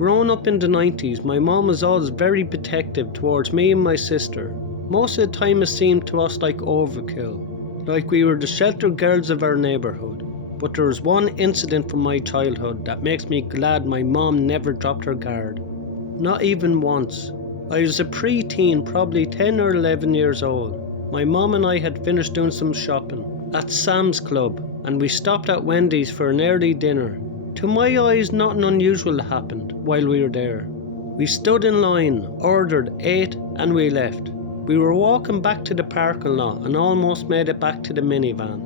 Growing up in the 90s, my mom was always very protective towards me and my sister. Most of the time it seemed to us like overkill, like we were the sheltered girls of our neighbourhood. But there was one incident from my childhood that makes me glad my mom never dropped her guard. Not even once. I was a pre-teen, probably 10 or 11 years old. My mom and I had finished doing some shopping at Sam's Club, and we stopped at Wendy's for an early dinner. To my eyes, nothing unusual happened while we were there. We stood in line, ordered, ate, and we left. We were walking back to the parking lot and almost made it back to the minivan,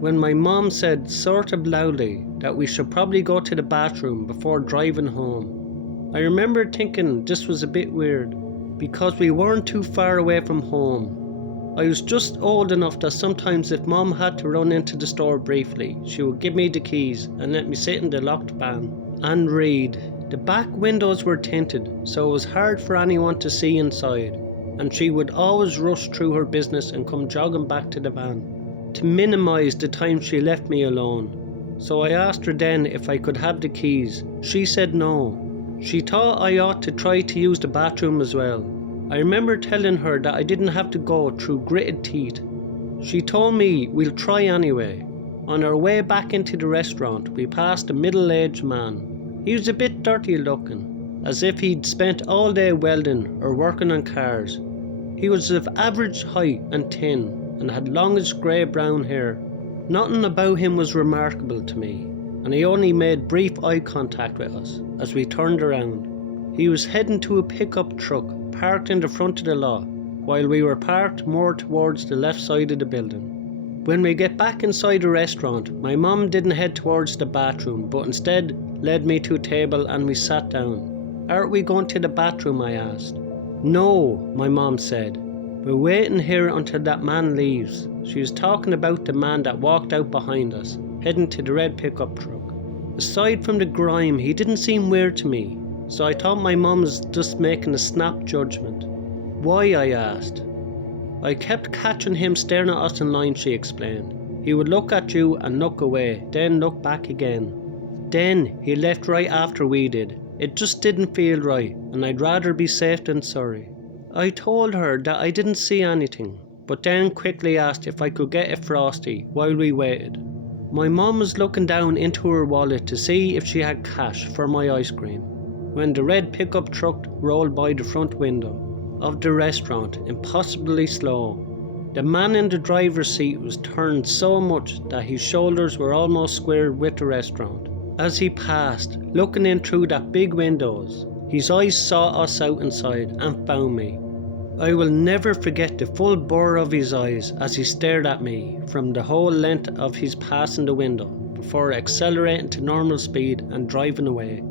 when my mom said, sort of loudly, that we should probably go to the bathroom before driving home. I remember thinking this was a bit weird, because we weren't too far away from home. I was just old enough that sometimes if mom had to run into the store briefly, she would give me the keys and let me sit in the locked van and read. The back windows were tinted, so it was hard for anyone to see inside, and she would always rush through her business and come jogging back to the van to minimise the time she left me alone. So I asked her then if I could have the keys. She said no. She thought I ought to try to use the bathroom as well. I remember telling her that I didn't have to go through gritted teeth. She told me we'll try anyway. On our way back into the restaurant, we passed a middle-aged man. He was a bit dirty looking, as if he'd spent all day welding or working on cars. He was of average height and thin, and had longish grey-brown hair. Nothing about him was remarkable to me, and he only made brief eye contact with us as we turned around. He was heading to a pickup truck parked in the front of the lot, while we were parked more towards the left side of the building. When we get back inside the restaurant, my mum didn't head towards the bathroom, but instead led me to a table and we sat down. Aren't we going to the bathroom? I asked. No, my mum said. We're waiting here until that man leaves. She was talking about the man that walked out behind us, heading to the red pickup truck. Aside from the grime, he didn't seem weird to me, so I thought my mum was just making a snap judgment. Why? I asked. I kept catching him staring at us in line, she explained. He would look at you and look away, then look back again. Then he left right after we did. It just didn't feel right, and I'd rather be safe than sorry. I told her that I didn't see anything, but then quickly asked if I could get a Frosty while we waited. My mum was looking down into her wallet to see if she had cash for my ice cream, when the red pickup truck rolled by the front window of the restaurant impossibly slow. The man in the driver's seat was turned so much that his shoulders were almost squared with the restaurant. As he passed, looking in through that big windows, his eyes sought us out inside and found me. I will never forget the full blur of his eyes as he stared at me from the whole length of his passing the window before accelerating to normal speed and driving away.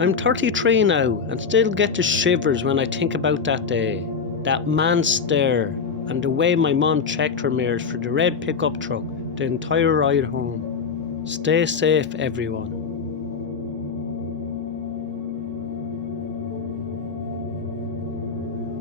I'm 33 now and still get the shivers when I think about that day, that man's stare, and the way my mom checked her mirrors for the red pickup truck the entire ride home. Stay safe, everyone.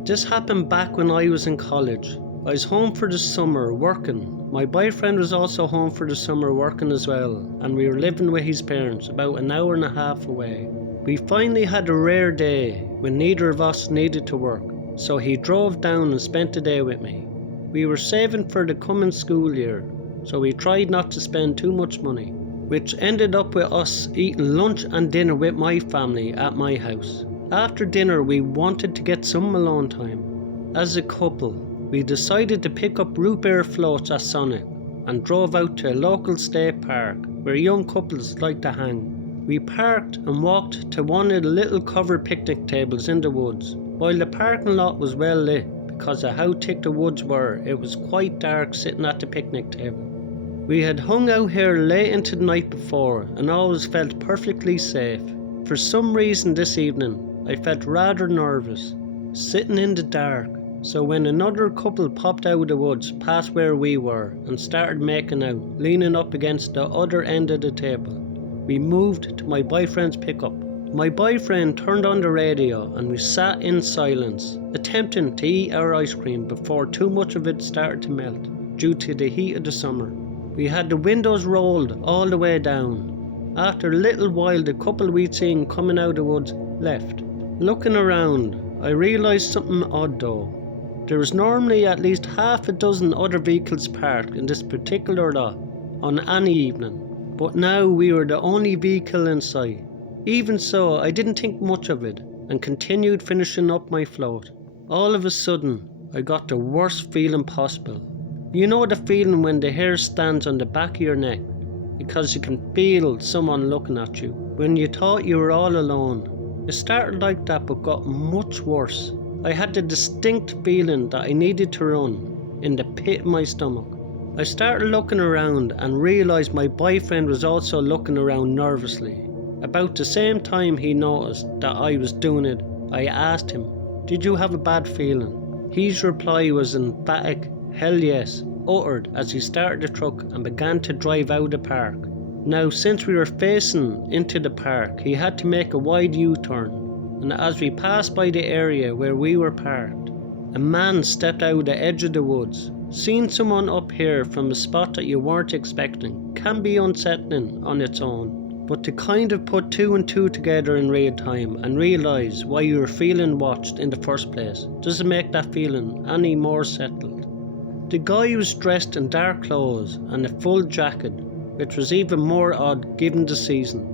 This happened back when I was in college. I was home for the summer working. My boyfriend was also home for the summer working as well, and we were living with his parents about an hour and a half away. We finally had a rare day when neither of us needed to work, so he drove down and spent the day with me. We were saving for the coming school year, so we tried not to spend too much money, which ended up with us eating lunch and dinner with my family at my house. After dinner, we wanted to get some alone time. As a couple, we decided to pick up root beer floats at Sonic and drove out to a local state park where young couples like to hang. We parked and walked to one of the little covered picnic tables in the woods. While the parking lot was well lit because of how thick the woods were, it was quite dark sitting at the picnic table. We had hung out here late into the night before and always felt perfectly safe. For some reason this evening, I felt rather nervous, sitting in the dark. So when another couple popped out of the woods past where we were and started making out, leaning up against the other end of the table, we moved to my boyfriend's pickup. My boyfriend turned on the radio and we sat in silence, attempting to eat our ice cream before too much of it started to melt due to the heat of the summer. We had the windows rolled all the way down. After a little while, the couple we'd seen coming out of the woods left. Looking around, I realised something odd though. There was normally at least half a dozen other vehicles parked in this particular lot on any evening, but now we were the only vehicle in sight. Even so, I didn't think much of it and continued finishing up my float. All of a sudden, I got the worst feeling possible. You know the feeling when the hair stands on the back of your neck because you can feel someone looking at you when you thought you were all alone. It started like that but got much worse. I had the distinct feeling that I needed to run in the pit of my stomach. I started looking around and realised my boyfriend was also looking around nervously. About the same time he noticed that I was doing it, I asked him, "Did you have a bad feeling?" His reply was emphatic, "Hell yes," uttered as he started the truck and began to drive out of the park. Now, since we were facing into the park, he had to make a wide U-turn, and as we passed by the area where we were parked, a man stepped out of the edge of the woods. Seeing someone up here from a spot that you weren't expecting can be unsettling on its own, but to kind of put two and two together in real time and realise why you were feeling watched in the first place doesn't make that feeling any more settled. The guy was dressed in dark clothes and a full jacket, which was even more odd given the season.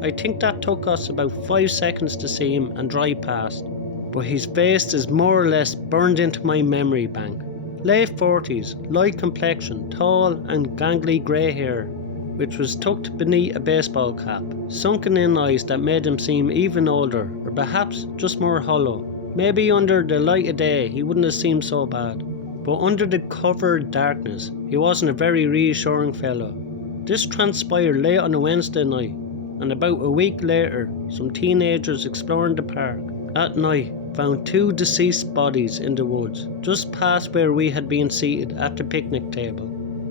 I think that took us about 5 seconds to see him and drive past, but his face is more or less burned into my memory bank. Late 40s, light complexion, tall and gangly grey hair, which was tucked beneath a baseball cap, sunken in eyes that made him seem even older, or perhaps just more hollow. Maybe under the light of day he wouldn't have seemed so bad, but under the covered darkness he wasn't a very reassuring fellow. This transpired late on a Wednesday night, and about a week later some teenagers exploring the park at night found 2 deceased bodies in the woods just past where we had been seated at the picnic table.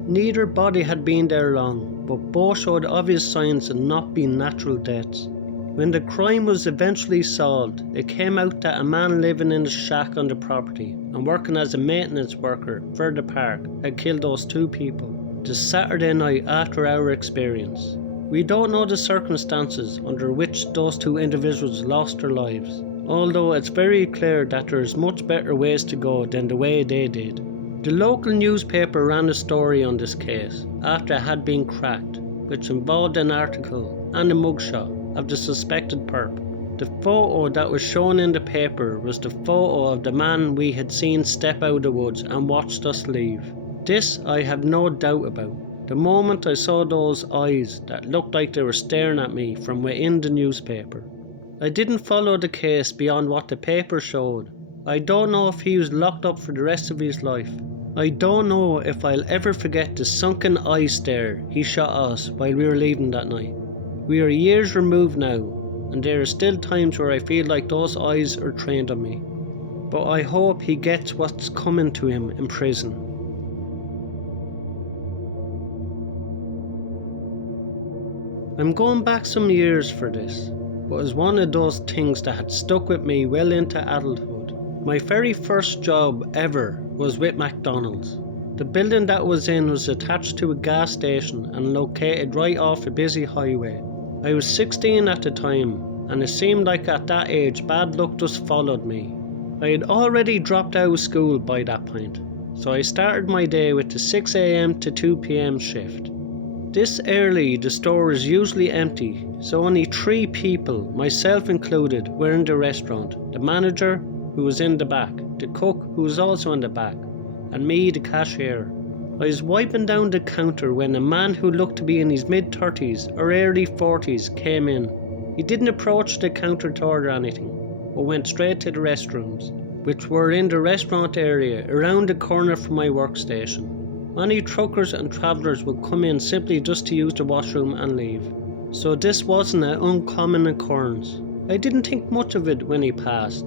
Neither body had been there long, but both showed obvious signs of not being natural deaths. When the crime was eventually solved, it came out that a man living in a shack on the property and working as a maintenance worker for the park had killed those 2 people the Saturday night after our experience. We don't know the circumstances under which those 2 individuals lost their lives, although it's very clear that there is much better ways to go than the way they did. The local newspaper ran a story on this case after it had been cracked, which involved an article and a mugshot of the suspected perp. The photo that was shown in the paper was the photo of the man we had seen step out of the woods and watched us leave. This I have no doubt about. The moment I saw those eyes that looked like they were staring at me from within the newspaper. I didn't follow the case beyond what the paper showed. I don't know if he was locked up for the rest of his life. I don't know if I'll ever forget the sunken eye stare he shot us while we were leaving that night. We are years removed now, and there are still times where I feel like those eyes are trained on me. But I hope he gets what's coming to him in prison. I'm going back some years for this, but it's one of those things that had stuck with me well into adulthood. My very first job ever was with McDonald's. The building that was in was attached to a gas station and located right off a busy highway. I was 16 at the time, and it seemed like at that age bad luck just followed me. I had already dropped out of school by that point, so I started my day with the 6 AM to 2 PM shift. This early, the store was usually empty, so only 3 people, myself included, were in the restaurant. The manager, who was in the back, the cook, who was also in the back, and me, the cashier. I was wiping down the counter when a man who looked to be in his mid-30s or early 40s came in. He didn't approach the counter to order anything, but went straight to the restrooms, which were in the restaurant area around the corner from my workstation. Many truckers and travellers would come in simply just to use the washroom and leave, so this wasn't an uncommon occurrence. I didn't think much of it when he passed,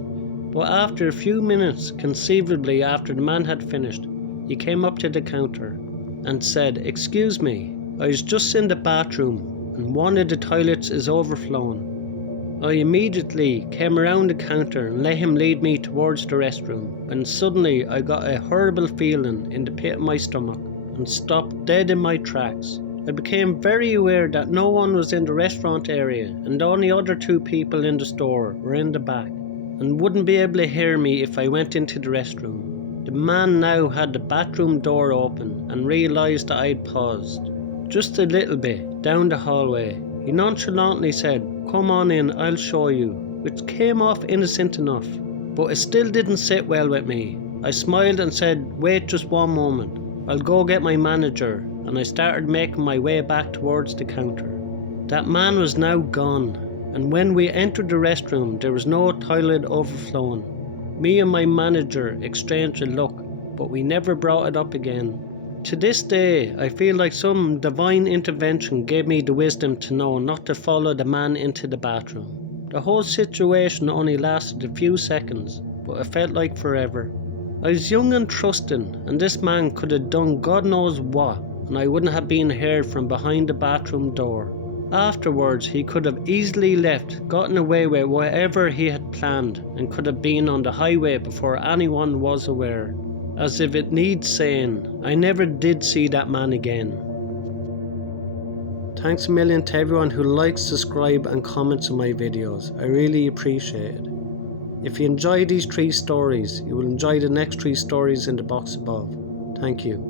but after a few minutes, conceivably after the man had finished, he came up to the counter and said, "Excuse me, I was just in the bathroom and one of the toilets is overflowing." I immediately came around the counter and let him lead me towards the restroom, when suddenly I got a horrible feeling in the pit of my stomach and stopped dead in my tracks. I became very aware that no one was in the restaurant area and the only other 2 people in the store were in the back and wouldn't be able to hear me if I went into the restroom. The man now had the bathroom door open and realised that I'd paused. Just a little bit down the hallway, he nonchalantly said, "Come on in, I'll show you," which came off innocent enough, but it still didn't sit well with me. I smiled and said, "Wait just one moment, I'll go get my manager," and I started making my way back towards the counter. That man was now gone, and when we entered the restroom there was no toilet overflowing. Me and my manager exchanged a look, but we never brought it up again. To this day, I feel like some divine intervention gave me the wisdom to know not to follow the man into the bathroom. The whole situation only lasted a few seconds, but it felt like forever. I was young and trusting, and this man could have done God knows what, and I wouldn't have been heard from behind the bathroom door. Afterwards, he could have easily left, gotten away with whatever he had planned, and could have been on the highway before anyone was aware. As if it needs saying, I never did see that man again. Thanks a million to everyone who likes, subscribe and comments on my videos. I really appreciate it. If you enjoy these 3 stories, you will enjoy the next 3 stories in the box above. Thank you.